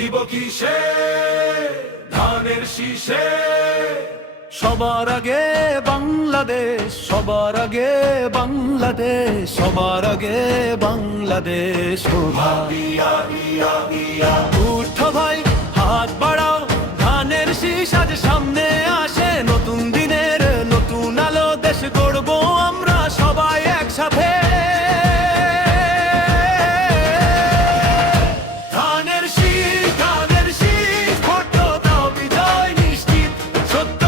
দিব কিসে ধানের শীষে। সবার আগে বাংলাদেশ, সবার আগে বাংলাদেশ, সবার আগে বাংলাদেশ। উঠো ভাই, হাত বাড়াও, ধানের শীষ আজ সামনে আসে। নতুন দিনের নতুন আলো, দেশ গড়বো আমরা সবাই একসাথে। ধানের শীষ, ধানের শীষ, ভোট দাও, বিজয় নিশ্চিত। সত্য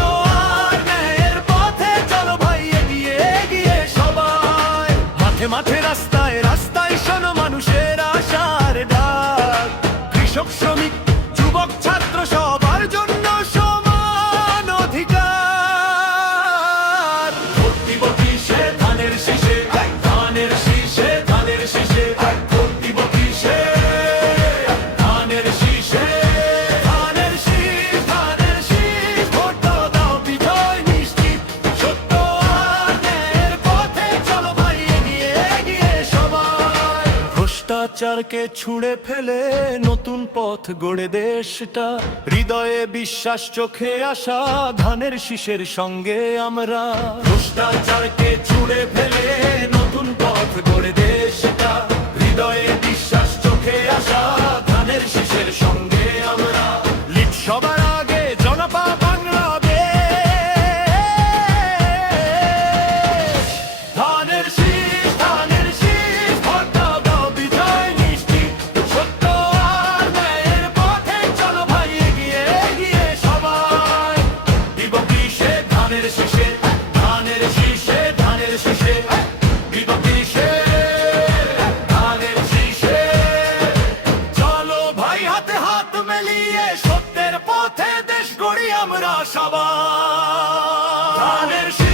আর ন্যায়ের পথে চলো ভাই, এগিয়ে এগিয়ে সবাই। মাঠে মাঠে রাস্তায় রাস্তায় শোনো মানুষের আশার ডাক। কৃষক শ্রমিক যুবক ছাত্র সবার জন্য সমান অধিকার। ভোট দিব কিসে ধানের শীষে, ধানের শীষে, ধানের শীষে। ভোট দিব কিসে ধানের শীষে। ধানের শীষ, ধানের শীষ, ভোট দাও, বিজয় নিশ্চিত। সত্য আর ন্যায়ের পথে চলো ভাই, এগিয়ে এগিয়ে সবাই। ভ্রষ্টাচারকে ছুঁড়ে ফেলে নতুন পথ গড়ে দেশটা। হৃদয়ে বিশ্বাস, চোখে আশা, ধানের শীষের সঙ্গে আমরা। ভ্রষ্টাচারকে ছুঁড়ে ফেলে নতুন পথ গড়ে দেশটা। হৃদয়ে বিশ্বাস, চোখে আশা, ধানের শীষের সঙ্গে আমরা। লিড সবার আগে, জনপা বাংলাদেশ। ধানের শীষ, ধানের শীষ, ভোট দাও, বিজয় নিশ্চিত। সত্য আর ন্যায়ের পথে চলো ভাই, এগিয়ে এগিয়ে সবাই। দিব কিসে ধানের শীষে, ধানের শীষে, ধানের শীষে। দিব কিসে ধানের শীষে। চলো ভাই, হাতে হাত মিলিয়ে সত্যের পথে দেশ গড়ি আমরা সবাই। ধানের শীষ।